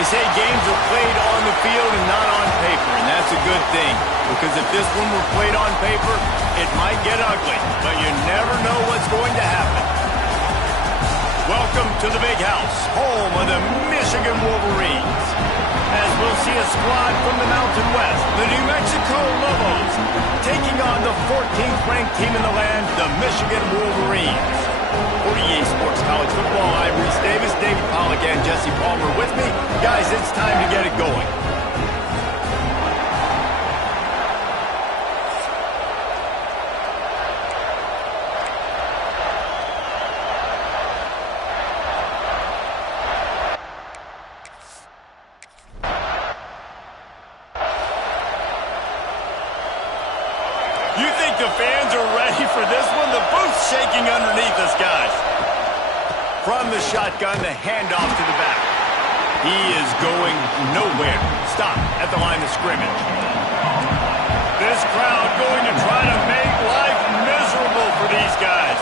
They say games are played on the field and not on paper, and that's a good thing. Because if this one were played on paper, it might get ugly, but you never know what's going to happen. Welcome to the Big House, home of the Michigan Wolverines. As we'll see a squad from the Mountain West, the New Mexico Lobos, taking on the 14th ranked team in the land, the Michigan Wolverines. For EA Sports College Football, I'm Reese Davis, David Pollack, and Jesse Palmer with me. Guys, it's time to get it going. You think the fans are ready for this one? The booth's shaking underneath us, guys. From the shotgun, the handoff to the back. He is going nowhere. Stop at the line of scrimmage. This crowd going to try to make life miserable for these guys.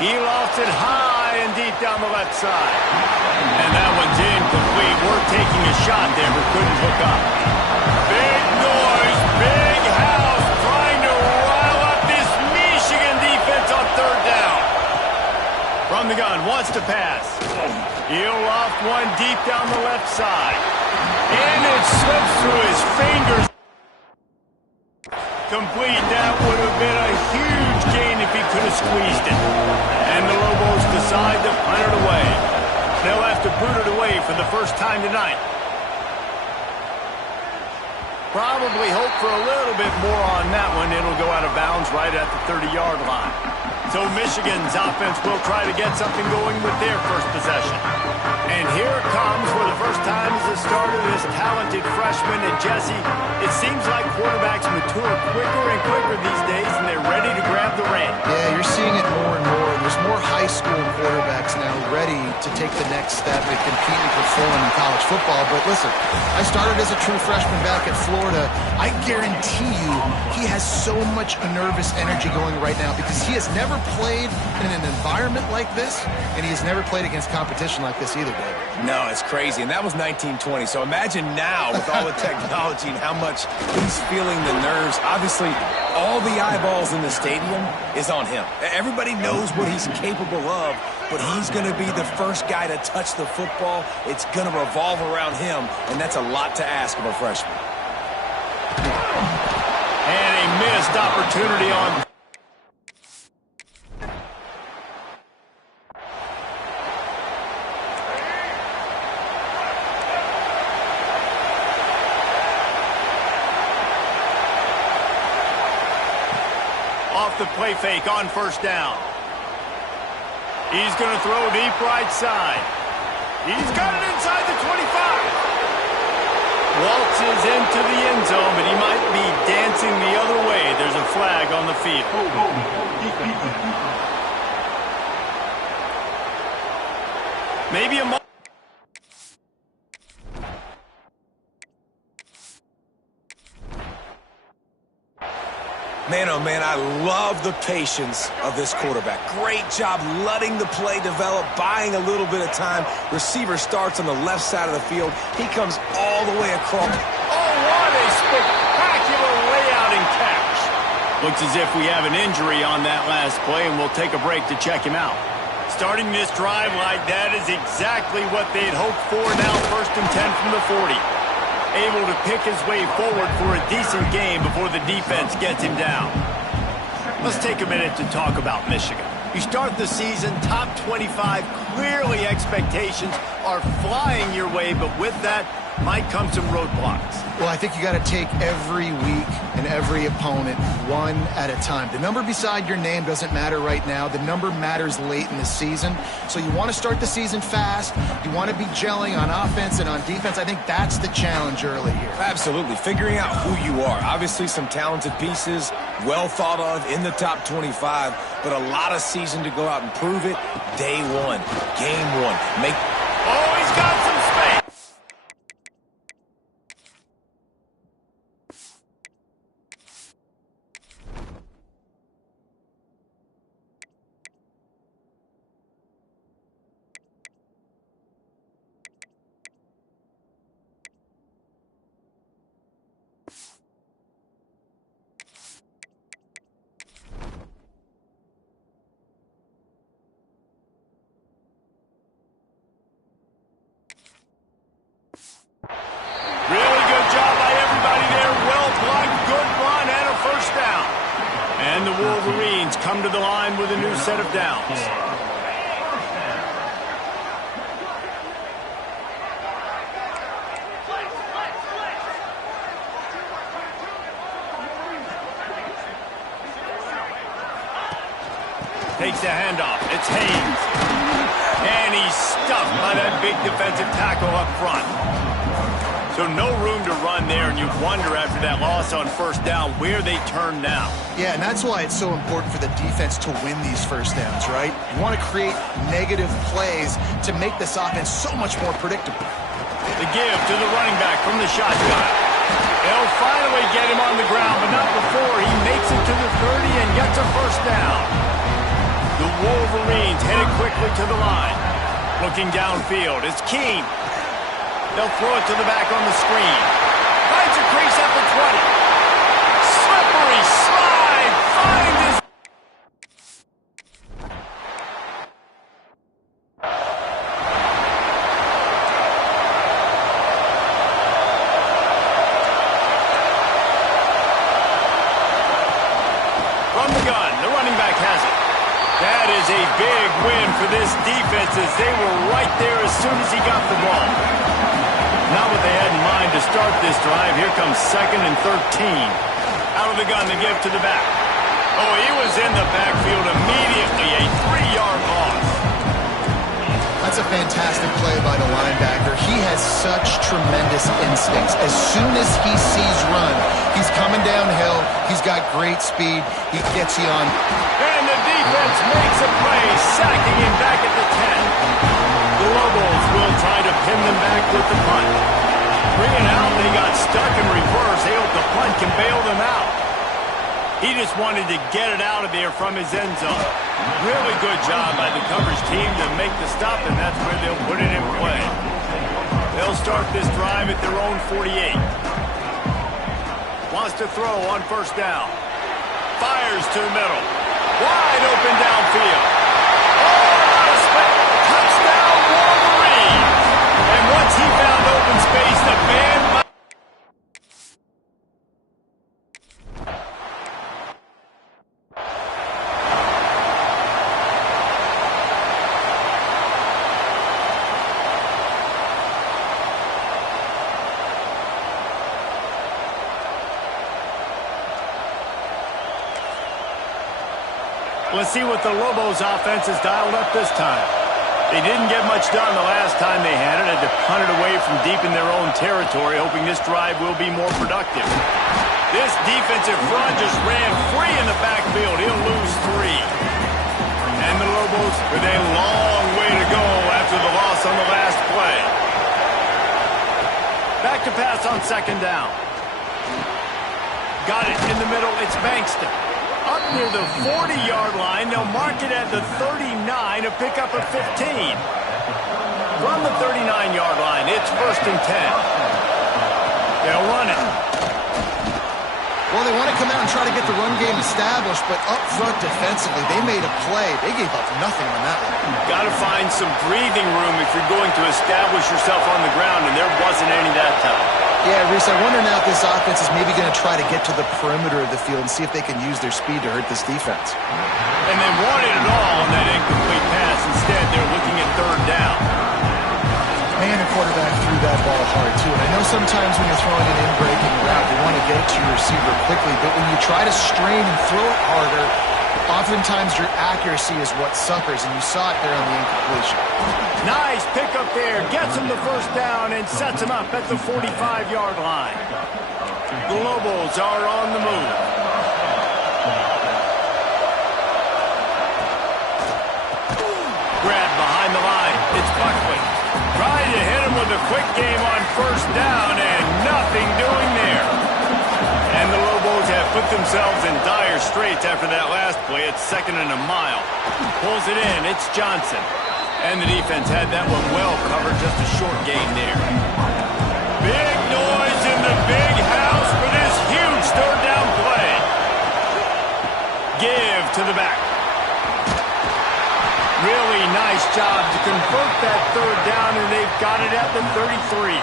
He lost it high and deep down the left side. And that one's incomplete. We're taking a shot there, but couldn't hook up. Big noise, big house, trying to rile up this Michigan defense on third down. From the gun, wants to pass. He'll loft one deep down the left side. And it slips through his fingers. Complete. That would have been a huge gain if he could have squeezed it. And the Lobos decide to punt it away. They'll have to boot it away for the first time tonight. Probably hope for a little bit more on that one. It'll go out of bounds right at the 30-yard line. So Michigan's offense will try to get something going with their first possession. And here it comes for the first time as the starter, this talented freshman. And Jesse, it seems like quarterbacks mature quicker and quicker these days, and they're ready to grab the reins. Yeah, you're seeing it more and more. There's more high school quarterbacks now ready to take the next step and compete and perform in college football. But listen, I started as a true freshman back at Florida. I guarantee you he has so much nervous energy going right now because he has never played in an environment like this, and he has never played against competition like this either, David. No, it's crazy, and that was 1920. So imagine now with all the technology and how much he's feeling the nerves. Obviously, all the eyeballs in the stadium is on him. Everybody knows what he's capable of, but he's going to be the first guy to touch the football. It's going to revolve around him, and that's a lot to ask of a freshman. And a missed opportunity on... Off the play fake on first down. He's going to throw deep right side. He's got it inside the 25. Waltzes into the end zone, but he might be dancing the other way. There's a flag on the field. Maybe a... Man, oh man, I love the patience of this quarterback. Great job letting the play develop, buying a little bit of time. Receiver starts on the left side of the field. He comes all the way across. Oh, what a spectacular layout and catch. Looks as if we have an injury on that last play, and we'll take a break to check him out. Starting this drive like that is exactly what they'd hoped for. Now 1st and 10 from the 40. Able to pick his way forward for a decent game before the defense gets him down. Let's take a minute to talk about Michigan. You start the season top 25. Clearly expectations are flying your way, but with that might come some roadblocks. Well, I think you got to take every week and every opponent one at a time. The number beside your name doesn't matter right now. The number matters late in the season. So you want to start the season fast. You want to be gelling on offense and on defense. I think that's the challenge early here. Absolutely. Figuring out who you are. Obviously some talented pieces, well thought of in the top 25, but a lot of season to go out and prove it. Day one, game one. Oh, he's got some space. Wolverines come to the line with a new set of downs. Takes the handoff. It's Haynes. And he's stuffed by that big defensive tackle up front. So no room to run there, and you wonder after that loss on first down where they turn now. Yeah, and that's why it's so important for the defense to win these first downs, right? You want to create negative plays to make this offense so much more predictable. The give to the running back from the shotgun. They'll finally get him on the ground, but not before he makes it to the 30 and gets a first down. The Wolverines headed quickly to the line. Looking downfield, it's Keene. They'll throw it to the back on the screen. Finds a crease at the 20. Slippery slide. Finds his... From the gun, the running back has it. That is a big win for this defense as they were right there as soon as he got the ball. Not what they had in mind to start this drive. Here comes 2nd and 13. Out of the gun, the give to the back. Oh, he was in the backfield immediately. A 3-yard loss. That's a fantastic play by the linebacker. He has such tremendous instincts. As soon as he sees run, he's coming downhill. He's got great speed. He gets you on. And the defense makes a play, sacking him back at the 10. The Lobos will try to pin them back with the punt. Bringing out, they got stuck in reverse. They hope the punt can bail them out. He just wanted to get it out of there from his end zone. Really good job by the coverage team to make the stop, and that's where they'll put it in play. They'll start this drive at their own 48. Wants to throw on first down. Fires to the middle. Wide open downfield. Touchdown Wolverine! And once he found open space, the band... Let's see what the Lobos offense has dialed up this time. They didn't get much done the last time they had it. Had to punt it away from deep in their own territory, hoping this drive will be more productive. This defensive front just ran free in the backfield. He'll lose 3. And the Lobos with a long way to go after the loss on the last play. Back to pass on 2nd down. Got it in the middle. It's Bankston. Up near the 40-yard line, they'll mark it at the 39 to pick up a 15. From the 39-yard line, it's 1st and 10. They'll run it. Well, they want to come out and try to get the run game established, but up front defensively, they made a play. They gave up nothing on that one. Got to find some breathing room if you're going to establish yourself on the ground, and there wasn't any that time. Yeah, Reese, I wonder now if this offense is maybe going to try to get to the perimeter of the field and see if they can use their speed to hurt this defense. And they wanted it all on that incomplete pass. Instead, they're looking at 3rd down. Man, the quarterback threw that ball hard, too. And I know sometimes when you're throwing an in-breaking route, you want to get it to your receiver quickly. But when you try to strain and throw it harder, oftentimes your accuracy is what suffers, and you saw it there on the incompletion. Nice pickup there. Gets him the first down and sets him up at the 45-yard line. The Lobos are on the move. Grab behind the line. It's Buckley. Trying to hit him with a quick game on first down, and nothing doing there. And the Lobos have put themselves in dire straits after that last play. It's 2nd and a mile. Pulls it in. It's Johnson. And the defense had that one well covered. Just a short gain there. Big noise in the big house for this huge 3rd down play. Give to the back. Really nice job to convert that 3rd down, and they've got it at the 33.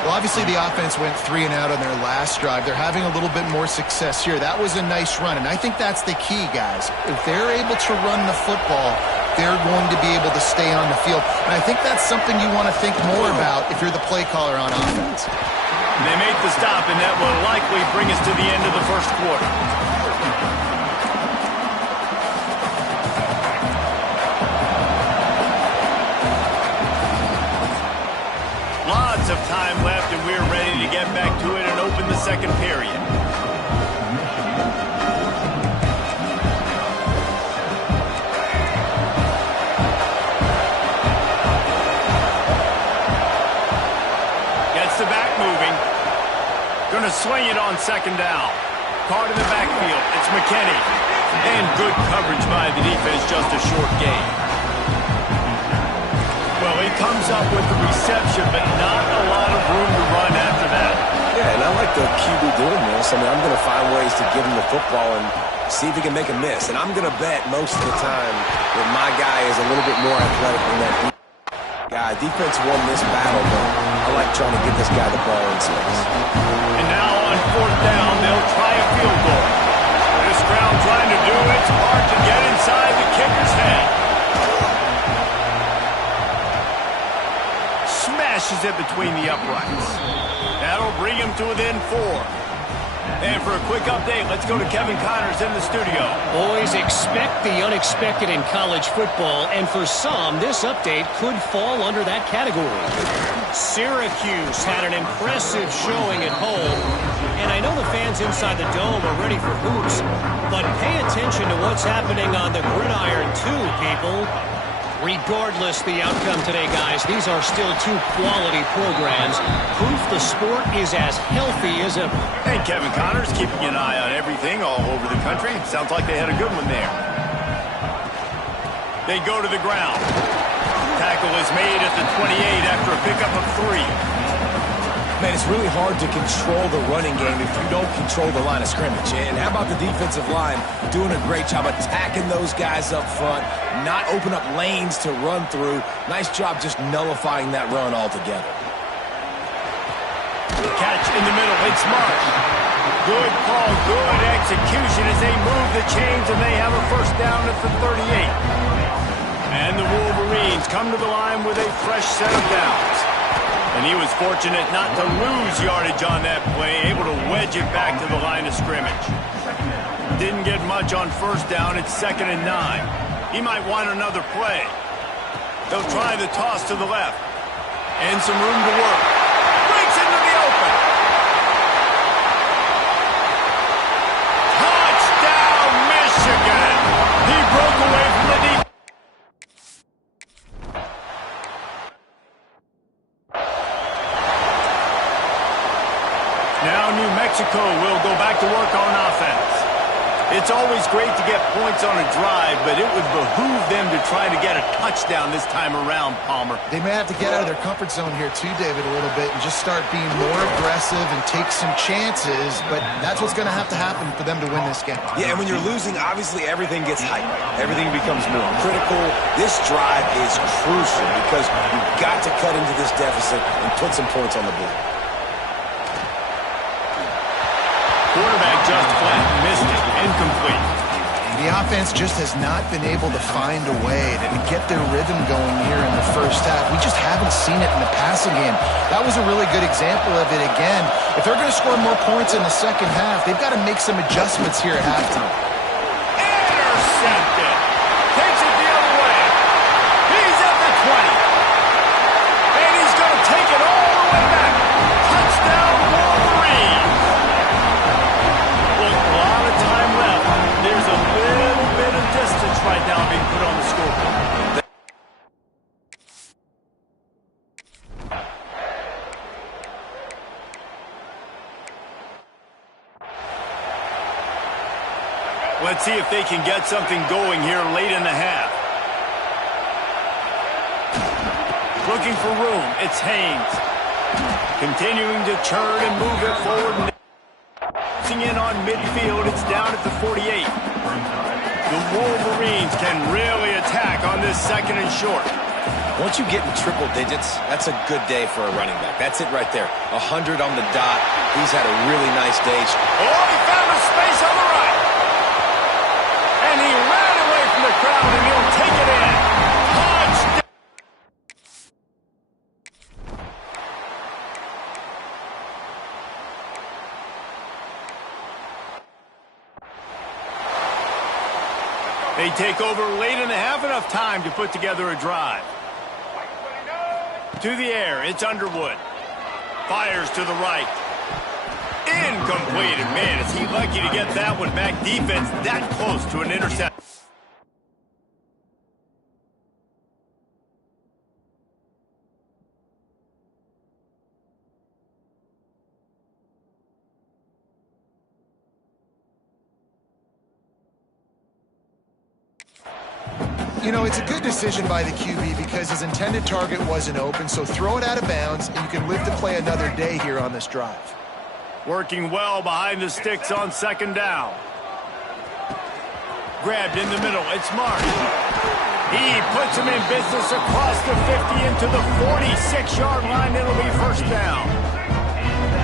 Well, obviously the offense went 3 and out on their last drive. They're having a little bit more success here. That was a nice run, and I think that's the key, guys. If they're able to run the football, they're going to be able to stay on the field. And I think that's something you want to think more about if you're the play caller on offense. They make the stop, and that will likely bring us to the end of the first quarter. Lots of time left, and we're ready to get back to it and open the second period. Gets the back moving. Going to swing it on second down. Card in the backfield. It's McKinney. And good coverage by the defense, just a short gain. Well, he comes up with the reception, but not a lot of room to run after that. Yeah, and I like the QB doing this. I mean, I'm going to find ways to give him the football and see if he can make a miss. And I'm going to bet most of the time that my guy is a little bit more athletic than that guy. Defense won this battle, but I like trying to get this guy the ball in space. And now on fourth down, they'll try a field goal. This crowd trying to do it. It's hard to get inside the kicker's head. Smashes it between the uprights. That'll bring him to within 4. And for a quick update, let's go to Kevin Connors in the studio. Boys, expect the unexpected in college football, and for some, this update could fall under that category. Syracuse had an impressive showing at home, and I know the fans inside the Dome are ready for hoops, but pay attention to what's happening on the gridiron too, people. Regardless the outcome today, guys, these are still 2 quality programs. Proof the sport is as healthy as ever. And Kevin Connors keeping an eye on everything all over the country. Sounds like they had a good one there. They go to the ground. Tackle is made at the 28 after a pickup of 3. Man, it's really hard to control the running game if you don't control the line of scrimmage. And how about the defensive line doing a great job attacking those guys up front, not open up lanes to run through. Nice job just nullifying that run altogether. Catch in the middle. It's Marsh. Good call, good execution as they move the chains, and they have a first down at the 38. And the Wolverines come to the line with a fresh set of downs. And he was fortunate not to lose yardage on that play, able to wedge it back to the line of scrimmage. Didn't get much on first down. It's 2nd and 9. He might want another play. They'll try the toss to the left. And some room to work. Breaks into the open. Touchdown, Michigan. He broke away from the defense. Now New Mexico will go back to work on offense. It's always great to get points on a drive, but it would behoove them to try to get a touchdown this time around, Palmer. They may have to get out of their comfort zone here too, David, a little bit and just start being more aggressive and take some chances, but that's what's going to happen for them to win this game. Yeah, and when you're losing, obviously everything gets hyped. Everything becomes more critical. This drive is crucial because you've got to cut into this deficit and put some points on the board. Quarterback just flat missed it. Incomplete. The offense just has not been able to find a way to get their rhythm going here in the first half. We just haven't seen it in the passing game. That was a really good example of it again. If they're going to score more points in the second half, they've got to make some adjustments here at halftime. Intercepted. Takes it the other way. He's at the 20. And he's going to take it all the way back. Touchdown, Wolverine. Look, a lot of time left. There's a little bit of distance right now being put on the scoreboard. Let's see if they can get something going here late in the half. Looking for room. It's Haynes. Continuing to churn and move it forward. In on midfield, it's down at the 48. The Wolverines can really attack on this 2nd and short. Once you get in triple digits, that's a good day for a running back. That's it right there. 100 on the dot. He's had a really nice day. Oh, he found a space on the right. And he ran away from the crowd, and he'll take it in. Touchdown. They take over late in the half, enough time to put together a drive. To the air, it's Underwood. Fires to the right. Incomplete. And man, is he lucky to get that one back. Defense that close to an interception. You know, it's a good decision by the QB because his intended target wasn't open, so throw it out of bounds, and you can live to play another day here on this drive. Working well behind the sticks on second down. Grabbed in the middle. It's Mark. He puts him in business across the 50 into the 46-yard line. It'll be first down.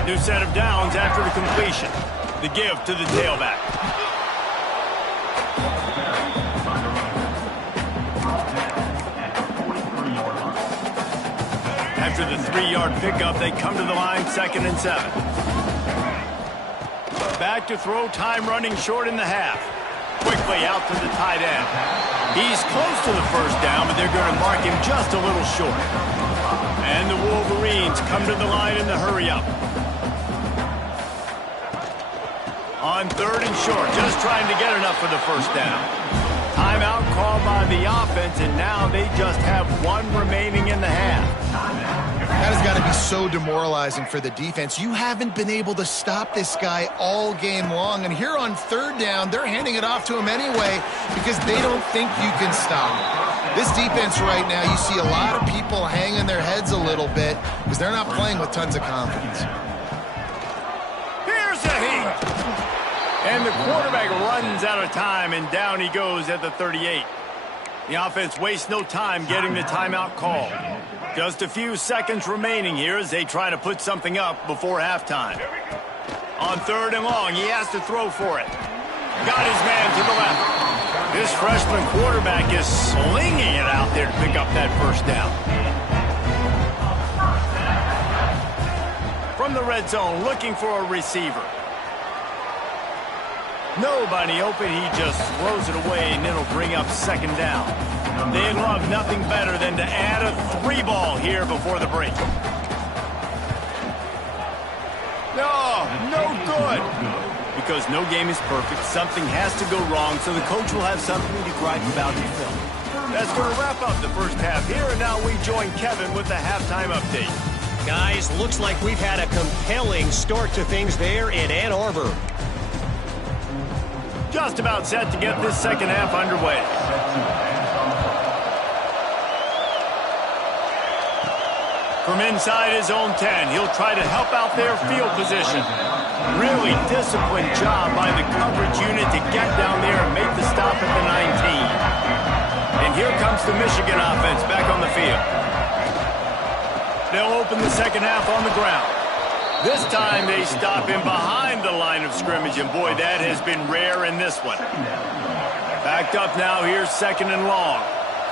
New set of downs after the completion. The give to the tailback. After the 3-yard pickup, they come to the line, 2nd and 7. Back to throw, time running short in the half. Quickly out to the tight end. He's close to the first down, but they're going to mark him just a little short. And the Wolverines come to the line in the hurry-up. On 3rd and short, just trying to get enough for the first down. Timeout called by the offense, and now they just have one remaining in the half. That has got to be so demoralizing for the defense. You haven't been able to stop this guy all game long, and here on 3rd down, they're handing it off to him anyway because they don't think you can stop him. This defense right now, you see a lot of people hanging their heads a little bit because they're not playing with tons of confidence. Here's a heat. And the quarterback runs out of time, and down he goes at the 38. The offense wastes no time getting the timeout call. Just a few seconds remaining here as they try to put something up before halftime. On 3rd and long, he has to throw for it. Got his man to the left. This freshman quarterback is slinging it out there to pick up that first down. From the red zone, looking for a receiver. Nobody open, he just throws it away, and it'll bring up 2nd down. They'd love nothing better than to add a 3-ball here before the break. No good. Because no game is perfect, something has to go wrong, so the coach will have something to gripe about in film. That's going to wrap up the first half here, and now we join Kevin with the halftime update. Guys, looks like we've had a compelling start to things there in Ann Arbor. Just about set to get this second half underway. From inside his own 10, he'll try to help out their field position. Really disciplined job by the coverage unit to get down there and make the stop at the 19. And here comes the Michigan offense back on the field. They'll open the second half on the ground. This time they stop him behind the line of scrimmage, and boy, that has been rare in this one. Backed up now, here's 2nd and long.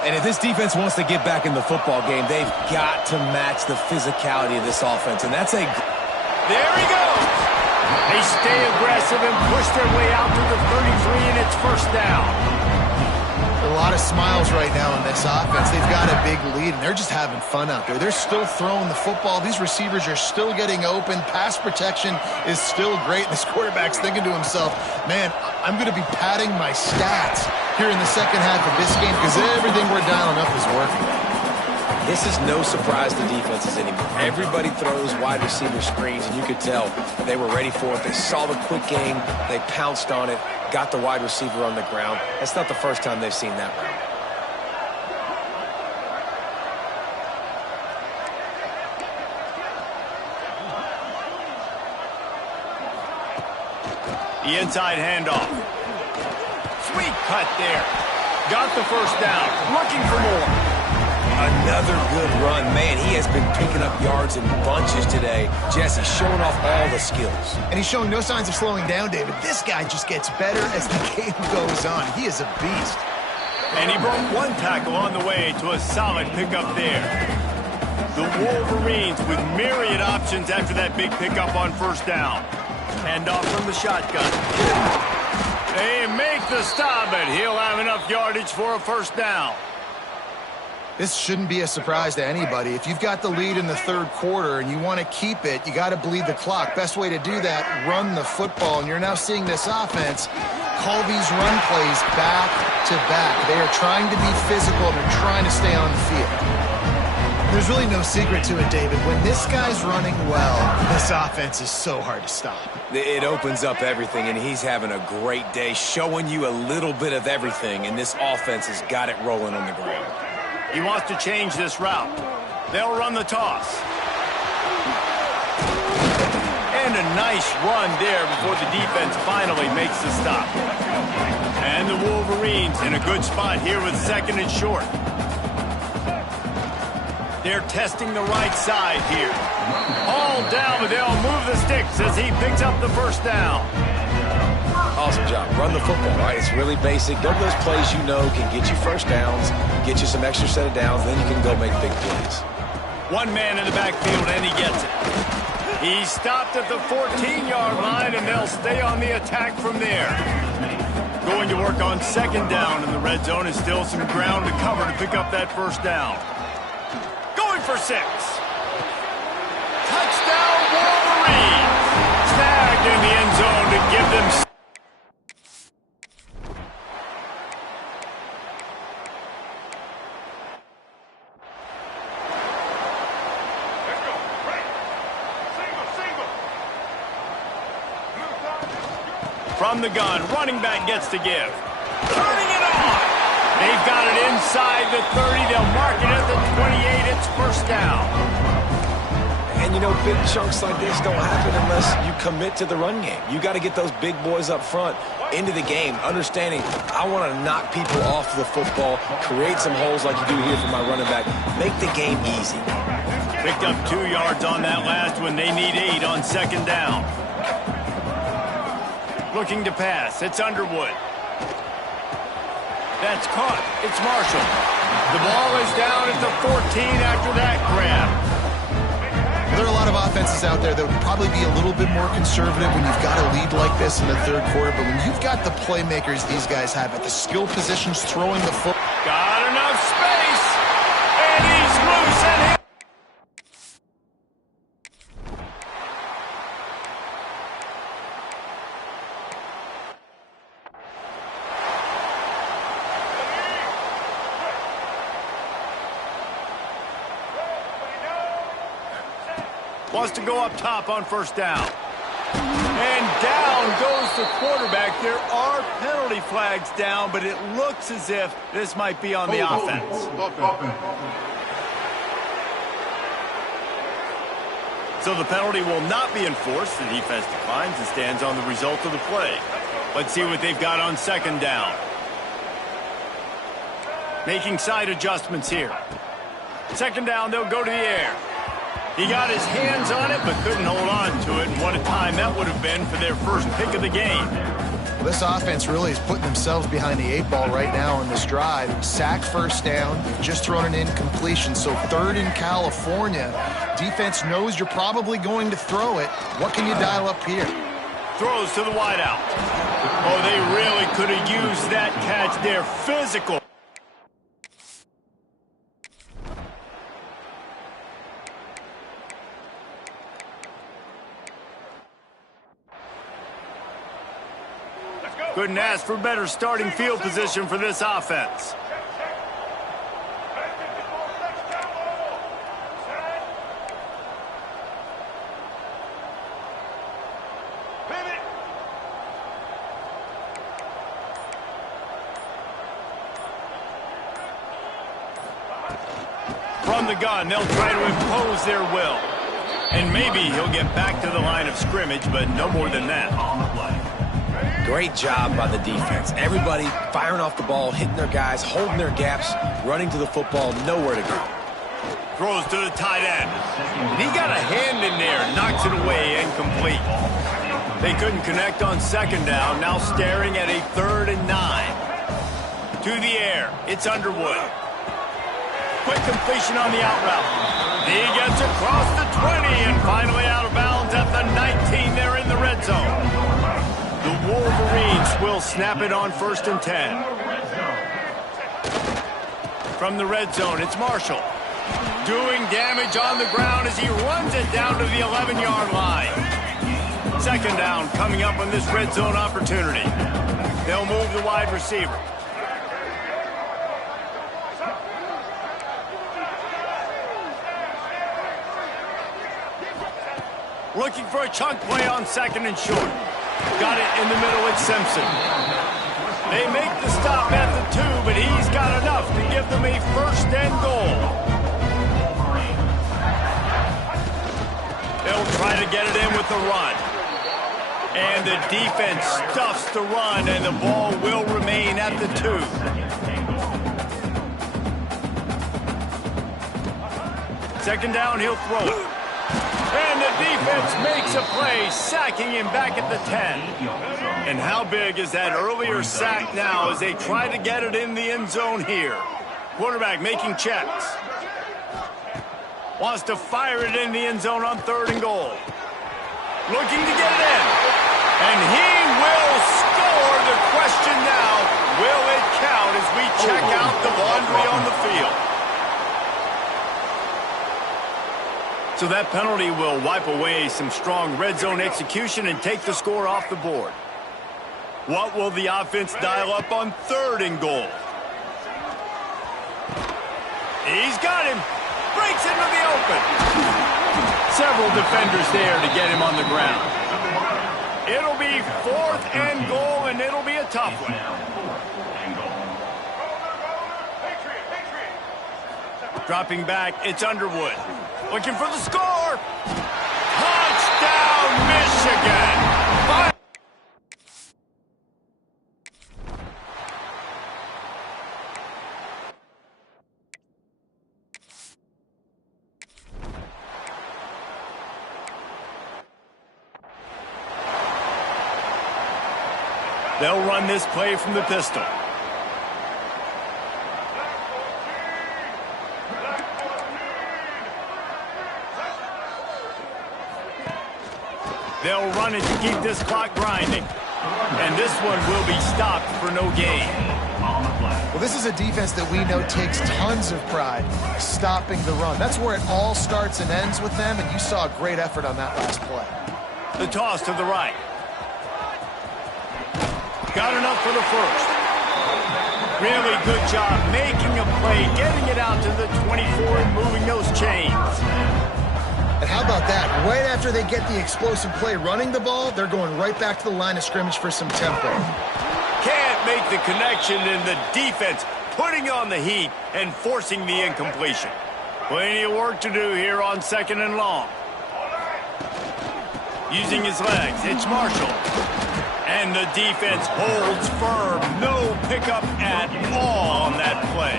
And if this defense wants to get back in the football game, they've got to match the physicality of this offense, and that's a... There he goes! They stay aggressive and push their way out to the 33, and it's first down. A lot of smiles right now in this offense. They've got a big lead, and they're just having fun out there. They're still throwing the football. These receivers are still getting open. Pass protection is still great. This quarterback's thinking to himself, man, I'm going to be padding my stats here in the second half of this game because everything we're dialing up is working. This is no surprise to defenses anymore. Everybody throws wide receiver screens, and you could tell they were ready for it. They saw the quick game. They pounced on it, got the wide receiver on the ground. That's not the first time they've seen that route. The inside handoff. Sweet cut there. Got the first down. Looking for more. Another good run. Man, he has been picking up yards in bunches today. Jesse showing off all the skills. And he's showing no signs of slowing down, David. This guy just gets better as the game goes on. He is a beast. And he broke one tackle on the way to a solid pickup there. The Wolverines with myriad options after that big pickup on first down. Handoff from the shotgun. They make the stop, and he'll have enough yardage for a first down. This shouldn't be a surprise to anybody. If you've got the lead in the third quarter and you want to keep it, you got to bleed the clock. Best way to do that, run the football. And you're now seeing this offense call these run plays back to back. They are trying to be physical and they're trying to stay on the field. There's really no secret to it, David. When this guy's running well, this offense is so hard to stop. It opens up everything, and he's having a great day, showing you a little bit of everything, and this offense has got it rolling on the ground. He wants to change this route. They'll run the toss. And a nice run there before the defense finally makes the stop. And the Wolverines in a good spot here with second and short. They're testing the right side here. All down, but they'll move the sticks as he picks up the first down. Awesome job. Run the football, right? It's really basic. Go to those plays you know can get you first downs, get you some extra set of downs, then you can go make big plays. One man in the backfield, and he gets it. He stopped at the 14-yard line, and they'll stay on the attack from there. Going to work on second down in the red zone is still some ground to cover to pick up that first down. Going for 6. Touchdown, Wolverines! Snagged in the end zone to give them... From the gun, running back gets to give. Turning it on! They've got it inside the 30. They'll mark it at the 28. It's first down. And, you know, big chunks like this don't happen unless you commit to the run game. You got to get those big boys up front into the game, understanding I want to knock people off the football, create some holes like you do here for my running back, make the game easy. Picked up 2 yards on that last one. They need 8 on second down. Looking to pass. It's Underwood. That's caught. It's Marshall. The ball is down at the 14 after that grab. There are a lot of offenses out there that would probably be a little bit more conservative when you've got a lead like this in the third quarter. But when you've got the playmakers these guys have at the skill positions throwing the foot. Got enough space. And he's loose and hit. Wants to go up top on first down. And down goes the quarterback. There are penalty flags down, but it looks as if this might be on the offense. So the penalty will not be enforced. The defense declines and stands on the result of the play. Let's see what they've got on second down. Making side adjustments here. Second down, they'll go to the air. He got his hands on it, but couldn't hold on to it. And what a time that would have been for their first pick of the game. Well, this offense really is putting themselves behind the 8 ball right now on this drive. Sack first down, just thrown an incompletion. So third in California. Defense knows you're probably going to throw it. What can you dial up here? Throws to the wideout. Oh, they really could have used that catch there. Physical. Couldn't ask for better starting field position for this offense. From the gun, they'll try to impose their will. And maybe he'll get back to the line of scrimmage, but no more than that. On the play. Great job by the defense. Everybody firing off the ball, hitting their guys, holding their gaps, running to the football, nowhere to go. Throws to the tight end. And he got a hand in there, knocks it away, incomplete. They couldn't connect on second down, now staring at a 3rd and 9. To the air, it's Underwood. Quick completion on the out route. He gets across the 20 and finally out of bounds at the 19. They're in the red zone. The Wolverines will snap it on 1st and 10. From the red zone, it's Marshall. Doing damage on the ground as he runs it down to the 11-yard line. Second down coming up on this red zone opportunity. They'll move the wide receiver. Looking for a chunk play on 2nd and short. Got it in the middle with Simpson. They make the stop at the 2, but he's got enough to give them a 1st and goal. They'll try to get it in with the run. And the defense stuffs the run, and the ball will remain at the 2. Second down, he'll throw it. And the defense makes a play, sacking him back at the 10. And how big is that earlier sack now as they try to get it in the end zone here? Quarterback making checks. Wants to fire it in the end zone on 3rd and goal. Looking to get it in. And he will score. The question now, will it count as we check out the laundry on the field? So that penalty will wipe away some strong red zone execution and take the score off the board. What will the offense dial up on 3rd and goal? He's got him. Breaks into the open. Several defenders there to get him on the ground. It'll be 4th and goal, and it'll be a tough one. Dropping back, it's Underwood. Looking for the score. Touchdown, Michigan. They'll run this play from the pistol. They'll run it to keep this clock grinding. And this one will be stopped for no gain. Well, this is a defense that we know takes tons of pride stopping the run. That's where it all starts and ends with them, and you saw a great effort on that last play. The toss to the right. Got enough for the 1st. Really good job making a play, getting it out to the 24 and moving those chains. And how about that? Right after they get the explosive play running the ball, they're going right back to the line of scrimmage for some tempo. Can't make the connection, and the defense putting on the heat and forcing the incompletion. Plenty of work to do here on 2nd and long. Using his legs, it's Marshall. And the defense holds firm. No pickup at all on that play.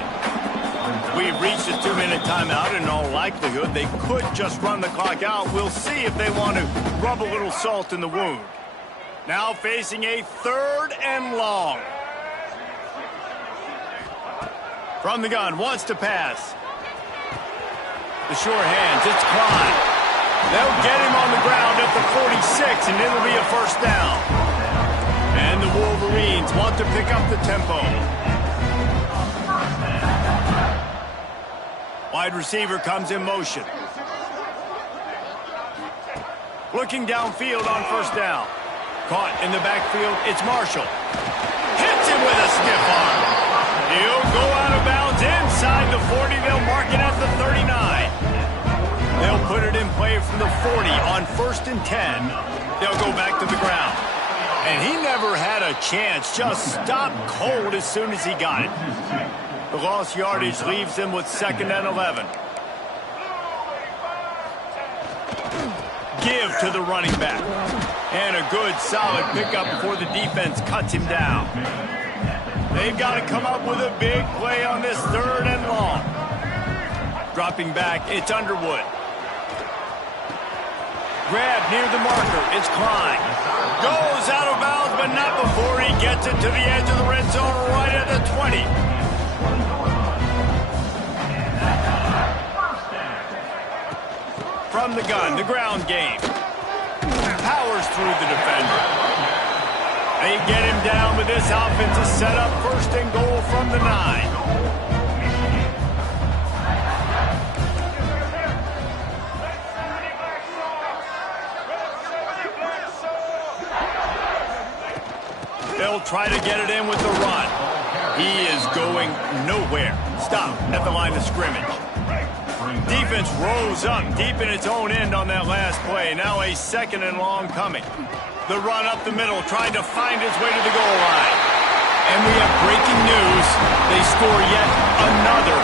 We've reached a 2-minute timeout. In all likelihood, they could just run the clock out. We'll see if they want to rub a little salt in the wound. Now facing a 3rd and long. From the gun, wants to pass. The sure hands, it's Klein. They'll get him on the ground at the 46, and it'll be a 1st down. And the Wolverines want to pick up the tempo. Wide receiver comes in motion. Looking downfield on 1st down. Caught in the backfield, it's Marshall. Hits him with a stiff arm. He'll go out of bounds inside the 40. They'll mark it at the 39. They'll put it in play from the 40 on 1st and 10. They'll go back to the ground. And he never had a chance, just stopped cold as soon as he got it. The lost yardage leaves him with 2nd and 11. Give to the running back. And a good, solid pickup before the defense cuts him down. They've got to come up with a big play on this 3rd and long. Dropping back, it's Underwood. Grab near the marker, it's Klein. Goes out of bounds, but not before he gets it to the edge of the red zone right at the 20. From the gun, the ground game. Powers through the defender. They get him down with this offensive setup. 1st and goal from the 9. They'll try to get it in with the run. He is going nowhere. Stop at the line of scrimmage. Defense rose up deep in its own end on that last play. Now a 2nd and long coming. The run up the middle, trying to find his way to the goal line. And we have breaking news. They score yet another